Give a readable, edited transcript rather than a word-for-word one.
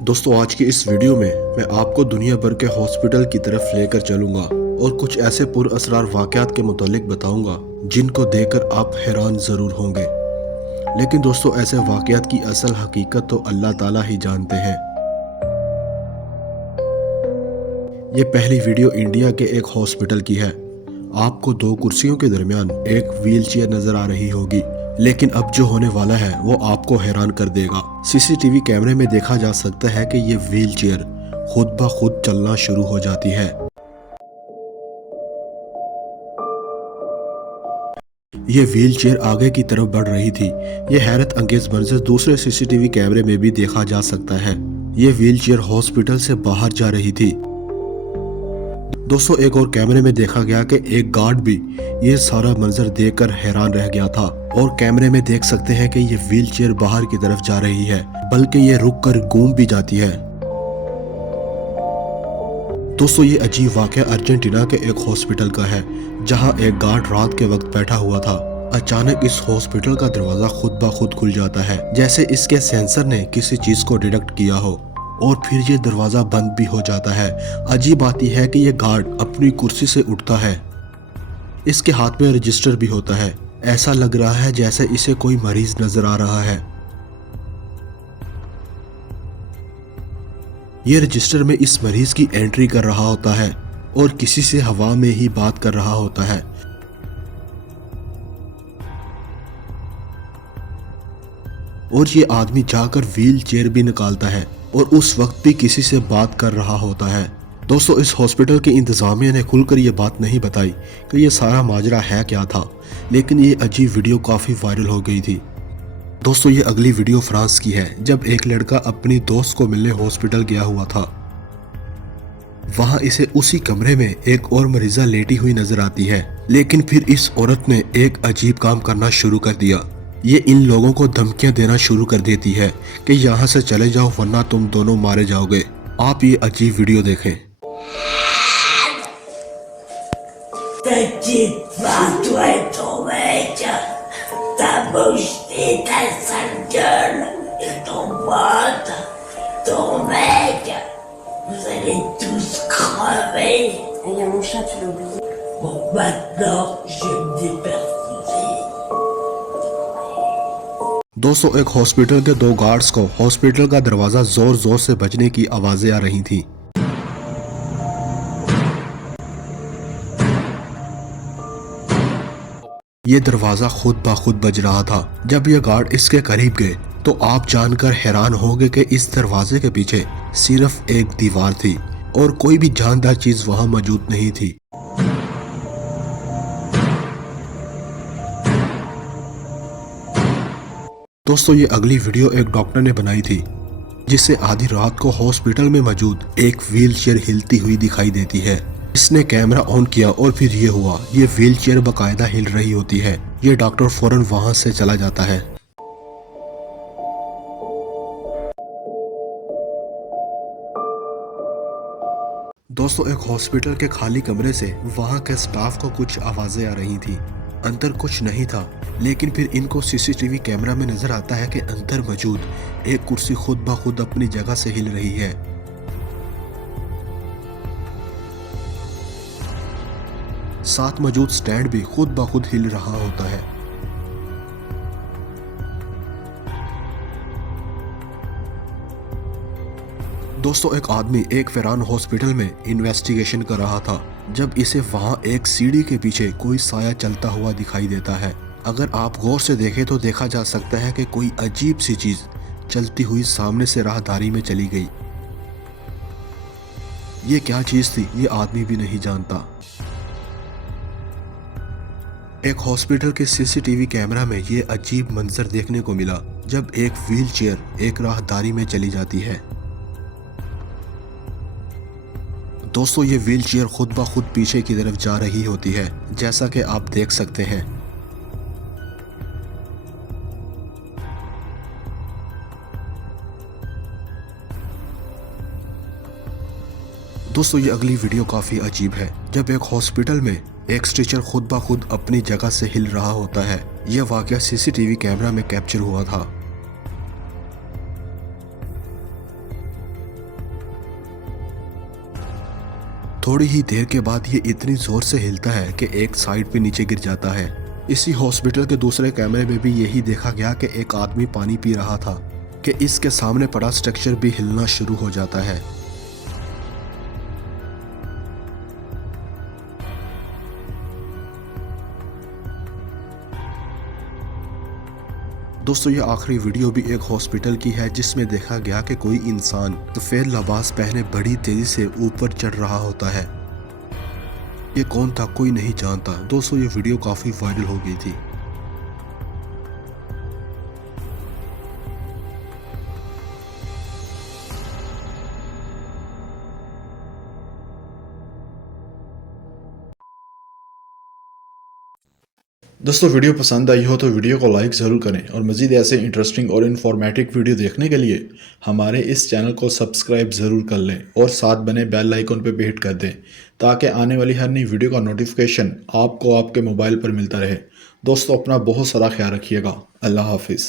दोस्तों आज की इस वीडियो में मैं आपको दुनिया भर के हॉस्पिटल की तरफ लेकर चलूंगा और कुछ ऐसे पुरअसरार वाकयात के मुतालिक बताऊंगा जिनको देखकर आप हैरान ज़रूर होंगे। लेकिन दोस्तों ऐसे वाकयात की असल हकीकत तो अल्लाह ताला ही जानते हैं। ये पहली वीडियो इंडिया के एक हॉस्पिटल की है। आपको दो कुर्सियों के दरमियान एक व्हील चेयर नजर आ रही होगी, लेकिन अब जो होने वाला है वो आपको हैरान कर देगा। सीसीटीवी कैमरे में देखा जा सकता है कि ये व्हील चेयर खुद ब खुद चलना शुरू हो जाती है। ये व्हील चेयर आगे की तरफ बढ़ रही थी। ये हैरत अंगेज मंजर दूसरे सीसीटीवी कैमरे में भी देखा जा सकता है। ये व्हील चेयर हॉस्पिटल से बाहर जा रही थी। दोस्तों एक और कैमरे में देखा गया कि एक गार्ड भी ये सारा मंजर देखकर हैरान रह गया था और कैमरे में देख सकते हैं कि ये व्हील चेयर बाहर की तरफ जा रही है, बल्कि ये रुक कर घूम भी जाती है। दोस्तों ये अजीब वाकया अर्जेंटीना के एक हॉस्पिटल का है, जहां एक गार्ड रात के वक्त बैठा हुआ था। अचानक इस हॉस्पिटल का दरवाजा खुद ब खुद खुल जाता है, जैसे इसके सेंसर ने किसी चीज को डिटेक्ट किया हो, और फिर ये दरवाजा बंद भी हो जाता है। अजीब बात यह है कि ये गार्ड अपनी कुर्सी से उठता है। इसके हाथ में रजिस्टर भी होता है। ऐसा लग रहा है जैसे इसे कोई मरीज नजर आ रहा है। ये रजिस्टर में इस मरीज की एंट्री कर रहा होता है और किसी से हवा में ही बात कर रहा होता है। और ये आदमी जाकर व्हील चेयर भी निकालता है और उस वक्त भी किसी से बात कर रहा होता है। दोस्तों इस हॉस्पिटल की इंतजामिया ने खुलकर ये बात नहीं बताई कि ये सारा माजरा है क्या था, लेकिन ये अजीब वीडियो काफ़ी वायरल हो गई थी। दोस्तों ये अगली वीडियो फ्रांस की है, जब एक लड़का अपनी दोस्त को मिलने हॉस्पिटल गया हुआ था। वहां इसे उसी कमरे में एक और मरीजा लेटी हुई नजर आती है, लेकिन फिर इस औरत ने एक अजीब काम करना शुरू कर दिया। ये इन लोगों को धमकियां देना शुरू कर देती है कि यहाँ से चले जाओ वरना तुम दोनों मारे जाओगे। आप ये अजीब वीडियो देखें। दोस्तों एक हॉस्पिटल के दो गार्ड्स को हॉस्पिटल का दरवाजा जोर जोर से बजने की आवाजें आ रही थी। ये दरवाजा खुद ब खुद बज रहा था। जब ये गार्ड इसके करीब गए तो आप जानकर हैरान होंगे कि इस दरवाजे के पीछे सिर्फ एक दीवार थी और कोई भी जानदार चीज वहां मौजूद नहीं थी। दोस्तों ये अगली वीडियो एक डॉक्टर ने बनाई थी, जिससे आधी रात को हॉस्पिटल में मौजूद एक व्हील चेयर हिलती हुई दिखाई देती है। इसने कैमरा ऑन किया और फिर ये हुआ, ये व्हील चेयर बाकायदा हिल रही होती है। ये डॉक्टर फौरन वहां से चला जाता है। दोस्तों एक हॉस्पिटल के खाली कमरे से वहां के स्टाफ को कुछ आवाजें आ रही थी। अंदर कुछ नहीं था, लेकिन फिर इनको सीसीटीवी कैमरा में नजर आता है कि अंदर मौजूद एक कुर्सी खुद ब खुद अपनी जगह से हिल रही है। साथ मौजूद स्टैंड भी खुद ब खुद हिल रहा होता है। दोस्तों एक आदमी एक फैरान हॉस्पिटल में इन्वेस्टिगेशन कर रहा था, जब इसे वहां एक सीढ़ी के पीछे कोई साया चलता हुआ दिखाई देता है। अगर आप गौर से देखें तो देखा जा सकता है कि कोई अजीब सी चीज चलती हुई सामने से राहदारी में चली गई। ये क्या चीज थी ये आदमी भी नहीं जानता। एक हॉस्पिटल के सीसीटीवी कैमरा में ये अजीब मंजर देखने को मिला, जब एक व्हील चेयर एक राहदारी में चली जाती है। दोस्तों ये व्हील चेयर खुद ब खुद पीछे की तरफ जा रही होती है, जैसा कि आप देख सकते हैं। दोस्तों ये अगली वीडियो काफी अजीब है, जब एक हॉस्पिटल में एक स्ट्रेचर खुद ब खुद अपनी जगह से हिल रहा होता है। यह वाकया सीसीटीवी कैमरा में कैप्चर हुआ था। थोड़ी ही देर के बाद ये इतनी जोर से हिलता है कि एक साइड पे नीचे गिर जाता है। इसी हॉस्पिटल के दूसरे कैमरे में भी यही देखा गया कि एक आदमी पानी पी रहा था कि इसके सामने पड़ा स्ट्रक्चर भी हिलना शुरू हो जाता है। दोस्तों ये आखिरी वीडियो भी एक हॉस्पिटल की है जिसमें देखा गया कि कोई इंसान सफेद लिबास पहने बड़ी तेजी से ऊपर चढ़ रहा होता है। ये कौन था कोई नहीं जानता। दोस्तों ये वीडियो काफी वायरल हो गई थी। दोस्तों वीडियो पसंद आई हो तो वीडियो को लाइक ज़रूर करें और मज़ीद ऐसे इंटरेस्टिंग और इन्फॉर्मेटिव वीडियो देखने के लिए हमारे इस चैनल को सब्सक्राइब ज़रूर कर लें और साथ बने बेल आइकन पर भी हिट कर दें ताकि आने वाली हर नई वीडियो का नोटिफिकेशन आपको आपके मोबाइल पर मिलता रहे। दोस्तों अपना बहुत सारा ख्याल रखिएगा। अल्लाह हाफिज़।